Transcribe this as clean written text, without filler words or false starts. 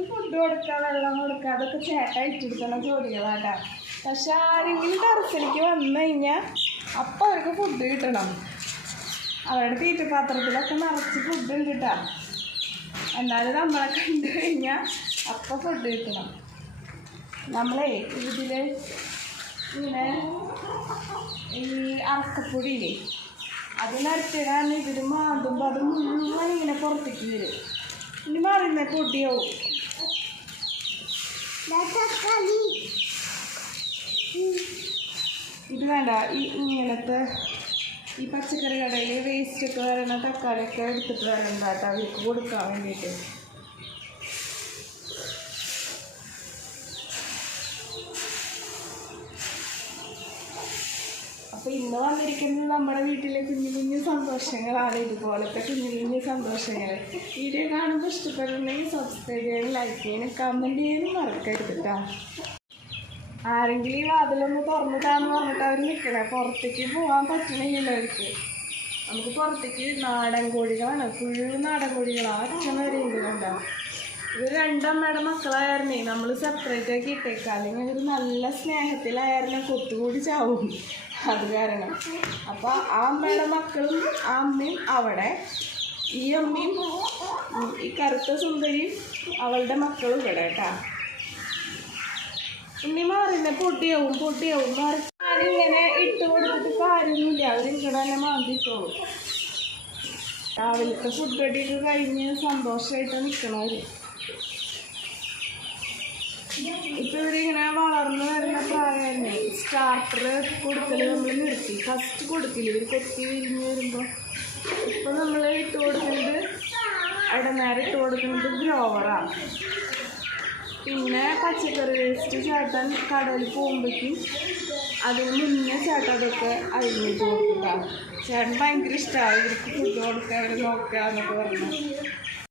അവർക്ക് ഫുഡ് കൊടുക്കുക, വെള്ളം കൊടുക്കുക, അതൊക്കെ ചേട്ടാ ഇട്ടെടുക്കുന്ന ജോലികളാട്ടാ. പക്ഷെ ആരെങ്കിലും ടെറസിലേക്ക് വന്നു കഴിഞ്ഞാൽ അപ്പം അവർക്ക് ഫുഡ് കിട്ടണം. അവരുടെ തീറ്റപാത്രത്തിലൊക്കെ നിറച്ച് ഫുഡ് ഉണ്ട് കേട്ടോ. എന്നാലും നമ്മളെ കണ്ടു കഴിഞ്ഞാൽ അപ്പം ഫുഡ് കിട്ടണം. നമ്മളെ ഇതിൽ ഇങ്ങനെ ഈ അറക്കപ്പൊടിയില്ലേ അത് നിറച്ചിടാൻ ഇതിൽ മാന്തുമ്പോൾ അത് മുഴുവൻ ഇങ്ങനെ പുറത്തേക്ക് വരും. ഇനി മാറുന്ന പൊടിയാവും. ഇത് വേണ്ട, ഇങ്ങനത്തെ ഈ പച്ചക്കറി കടയിൽ വേസ്റ്റൊക്കെ വരണ തക്കാളിയൊക്കെ എടുത്തിട്ട് വരണ്ട കേട്ടോ, അവർക്ക് കൊടുക്കാൻ വേണ്ടിയിട്ട്. അപ്പോൾ ഇന്ന് വന്നിരിക്കുന്നത് നമ്മുടെ വീട്ടിലെ കുഞ്ഞു കുഞ്ഞു സന്തോഷങ്ങളാണ്. ഇതുപോലത്തെ കുഞ്ഞു കുഞ്ഞു സന്തോഷങ്ങൾ വീഡിയോ കാണുമ്പോൾ ഇഷ്ടപ്പെടുന്നുണ്ടെങ്കിൽ സബ്സ്ക്രൈബ് ചെയ്യാനും ലൈക്ക് ചെയ്യാനും കമൻറ്റ് ചെയ്യാനും മറക്കരുത് കേട്ടോ. ആരെങ്കിലും ഈ വാതിലൊന്ന് തുറന്നിട്ടാന്ന് പറഞ്ഞിട്ട് അവർ നിൽക്കണേ, പുറത്തേക്ക് പോകാൻ പറ്റണില്ലല്ലോ അവർക്ക്. നമുക്ക് പുറത്തേക്ക് നാടൻ കോഴികളാണ്, ഫുള്ള് നാടൻ കോഴികളാണ്. അച്ഛൻ വരെ ഉണ്ട് കണ്ടോ. ഇത് രണ്ടമ്മയുടെ മക്കളായിരുന്നേ നമ്മൾ സെപ്പറേറ്റ് ആക്കി ഇട്ടേക്കാം, അല്ലെങ്കിൽ ഒരു നല്ല സ്നേഹത്തിലായിരുന്നു കൊത്തുകൂടി ചാവും. അത് കാരണം അപ്പോൾ ആ അമ്മയുടെ മക്കളും ആ അമ്മയും അവിടെ, ഈ അമ്മയും ഈ കറുത്ത സുന്ദരിയും അവളുടെ മക്കളും ഇവിടെ കേട്ടാ. ഇനി മാറില്ല, പൊട്ടിയാവും മാറി. ഞാനിങ്ങനെ ഇട്ട് കൊടുത്തിട്ട് കാര്യമൊന്നുമില്ല, അവരിങ്ങടെ തന്നെ മാന്തിപ്പോവും. രാവിലത്തെ ഫുഡ് അടിയൊക്കെ കഴിഞ്ഞ് സന്തോഷമായിട്ട് നിൽക്കണവർ. ഇപ്പം ഇവരിങ്ങനെ വളർന്നു വരുന്ന പ്രായമായിരുന്നേ സ്റ്റാർട്ടർ കൊടുക്കൽ നമ്മൾ നിർത്തി. ഫസ്റ്റ് കൊടുക്കില്ല, ഇവർ കൊത്തി വിരിഞ്ഞ് വരുമ്പോൾ. ഇപ്പം നമ്മൾ ഇട്ട് കൊടുക്കുന്നത് ഇടനേരം ഇട്ട് കൊടുക്കുന്നത് ഗ്രോവറാണ്. പിന്നെ പച്ചക്കറി വേസ്റ്റ് ചേട്ടൻ കടയിൽ പോകുമ്പോഴേക്കും അതിന് മുന്നേ ചേട്ടൻ അതൊക്കെ അരിഞ്ഞിട്ട് കൊടുക്കുക. ചേട്ടൻ ഭയങ്കര ഇഷ്ടമാണ് ഇവർക്ക് ഫുഡ് കൊടുക്കുക, അവർ നോക്കുക എന്നൊക്കെ പറഞ്ഞു.